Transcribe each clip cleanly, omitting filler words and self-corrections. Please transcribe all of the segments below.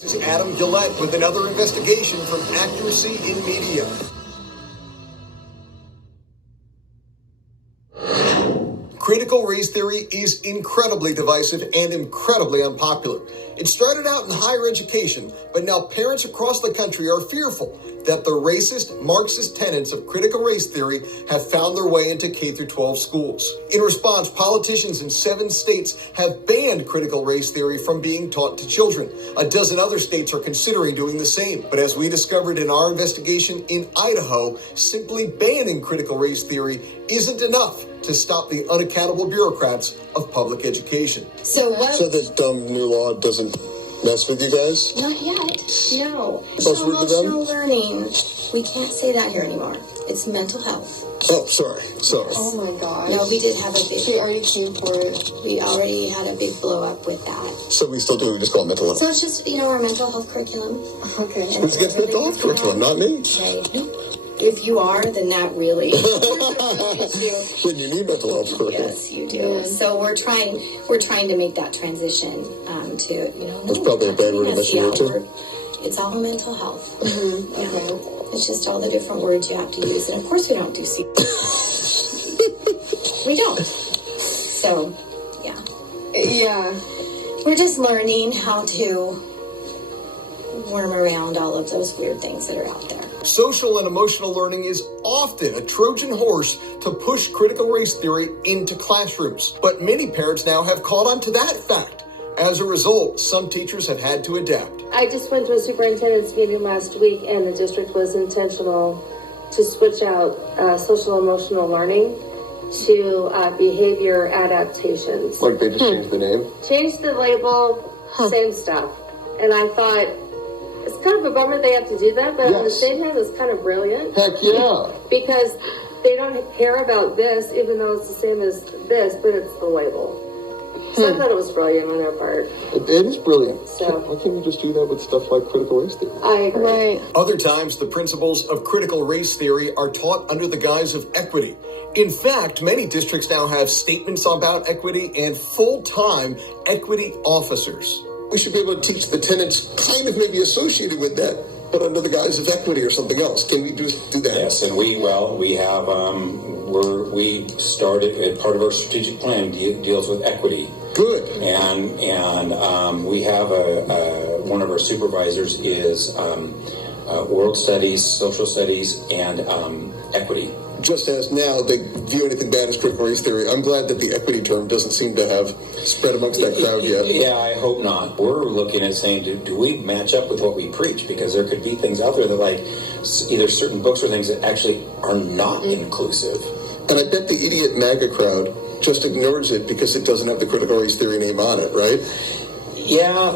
This is Adam Gillette with another investigation from Accuracy in Media. Critical race theory is incredibly divisive and incredibly unpopular. It started out in higher education, but now parents across the country are fearful that the racist, Marxist tenets of critical race theory have found their way into K-12 schools. In response, politicians in 7 states have banned critical race theory from being taught to children. A dozen other states are considering doing the same. But as we discovered in our investigation in Idaho, simply banning critical race theory isn't enough to stop the unaccountable bureaucrats of public education. So this dumb new law doesn't mess with you guys? Not yet. No. Emotional learning. We can't say that here anymore. It's mental health. Oh, sorry. Oh my gosh. No, we did have a big... She already came for it. We already had a big blow up with that. So we still do, we just call it mental health. So it's just, our mental health curriculum. Okay. Who's against mental health curriculum? Not me. Okay. If you are, then not really. Then you need mental health curriculum. Yes, you do. Yeah. So we're trying to make that transition to, That's probably a bad word to mention here too. It's all mental health. Mm-hmm. Okay. It's just all the different words you have to use. And of course we don't do C. We don't. So, yeah. Yeah. We're just learning how to worm around all of those weird things that are out there. Social and emotional learning is often a Trojan horse to push critical race theory into classrooms. But many parents now have caught on to that fact. As a result, some teachers have had to adapt. I just went to a superintendent's meeting last week, and the district was intentional to switch out social emotional learning to behavior adaptations. Like they just changed the name? Changed the label, same stuff. And I thought, it's kind of a bummer they have to do that, but on the same hand, it's kind of brilliant. Heck yeah. Because they don't care about this, even though it's the same as this, but it's the label. So I thought it was brilliant on their part. It is brilliant. So, why can't you just do that with stuff like critical race theory? I agree. Right. Other times, the principles of critical race theory are taught under the guise of equity. In fact, many districts now have statements about equity and full-time equity officers. We should be able to teach the tenets kind of maybe associated with that, but under the guise of equity or something else. Can we do that? Yes, and we have we started part of our strategic plan deals with equity. Good. And we have one of our supervisors is world studies, social studies, and equity. Just as now they view anything bad as critical race theory, I'm glad that the equity term doesn't seem to have spread amongst that crowd yet. Yeah, I hope not. We're looking at saying, do we match up with what we preach? Because there could be things out there that, like, either certain books or things that actually are not inclusive. And I bet the idiot MAGA crowd just ignores it because it doesn't have the critical race theory name on it, right? Yeah,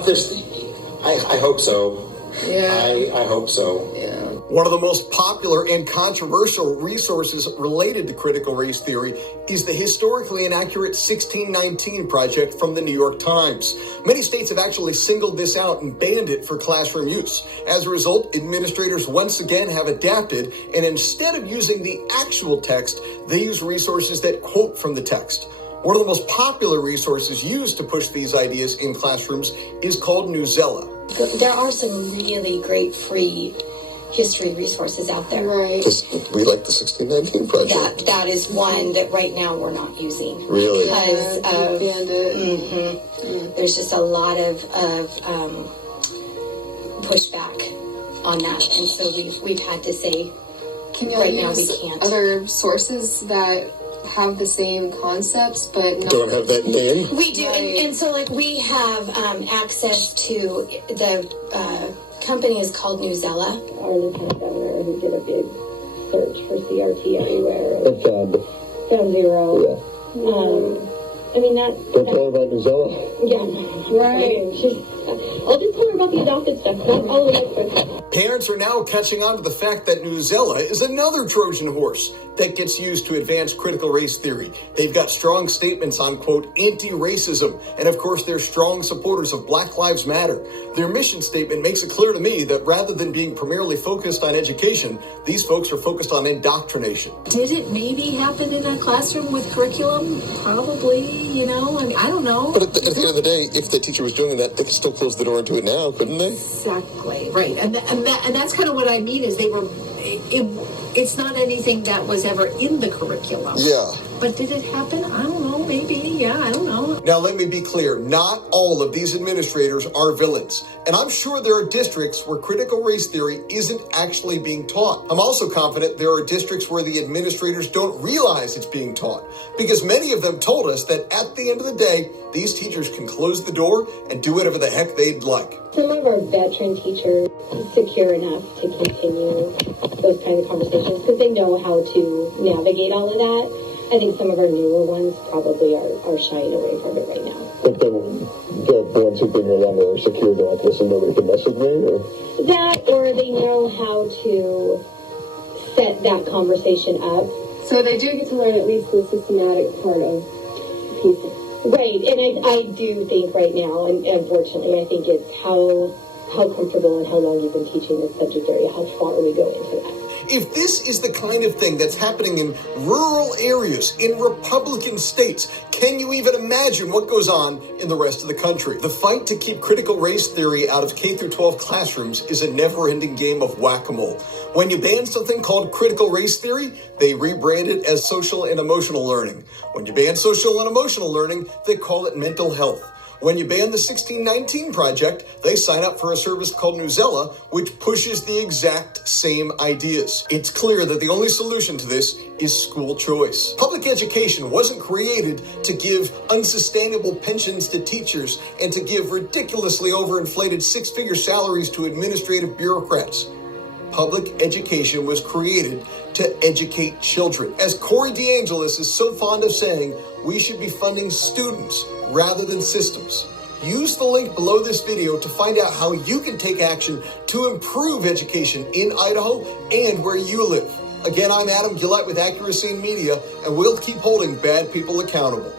I hope so. Yeah. I hope so. Yeah. One of the most popular and controversial resources related to critical race theory is the historically inaccurate 1619 Project from the New York Times. Many states have actually singled this out and banned it for classroom use. As a result, administrators once again have adapted, and instead of using the actual text, they use resources that quote from the text. One of the most popular resources used to push these ideas in classrooms is called newsela. There are some really great free history resources out there. Right. We like the 1619 Project. That is one that right now we're not using. Really? Because of, banned it. there's just a lot of pushback on that. And so we've had to say, Can you right use now we can't. other sources that have the same concepts but not Don't have that name? We do, Right. and so like we have access to the company is called newsela. Our lieutenant governor, who did a big search for CRT everywhere. And Found zero. Yeah. I mean that. Don't tell her about Newsela. Yeah, right. I'll just tell her about the adopted stuff. Not all of it. Parents are now catching on to the fact that newsela is another Trojan horse that gets used to advance critical race theory. They've got strong statements on, quote, anti-racism, and of course they're strong supporters of Black Lives Matter. Their mission statement makes it clear to me that rather than being primarily focused on education, these folks are focused on indoctrination. Did it maybe happen in a classroom with curriculum? Probably, I mean, I don't know. But at the end of the day, if the teacher was doing that, they could still still close the door into it now, couldn't they? Exactly, right. And that's kind of what I mean is it's not anything that was ever in the curriculum. Yeah. But did it happen? I don't know, maybe, yeah, I don't know. Now, let me be clear, not all of these administrators are villains. And I'm sure there are districts where critical race theory isn't actually being taught. I'm also confident there are districts where the administrators don't realize it's being taught, because many of them told us that at the end of the day, these teachers can close the door and do whatever the heck they'd like. Some of our veteran teachers secure enough to continue those kinds of conversations because they know how to navigate all of that. I think some of our newer ones probably are shying away from it right now. But the ones who've been here longer are secure, they're like, listen, nobody can mess with me, or? That, or they know how to set that conversation up. So they do get to learn at least the systematic part of pieces. Right, and I do think right now, and unfortunately, I think it's how comfortable and how long you've been teaching this subject area, how far we go into that. If this is the kind of thing that's happening in rural areas, in Republican states, can you even imagine what goes on in the rest of the country? The fight to keep critical race theory out of K-12 classrooms is a never-ending game of whack-a-mole. When you ban something called critical race theory, they rebrand it as social and emotional learning. When you ban social and emotional learning, they call it mental health. When you ban the 1619 Project, they sign up for a service called Newsela, which pushes the exact same ideas. It's clear that the only solution to this is school choice. Public education wasn't created to give unsustainable pensions to teachers and to give ridiculously overinflated six-figure salaries to administrative bureaucrats. Public education was created to educate children. As Corey DeAngelis is so fond of saying, we should be funding students rather than systems. Use the link below this video to find out how you can take action to improve education in Idaho and where you live. Again, I'm Adam Gillette with Accuracy in Media, and we'll keep holding bad people accountable.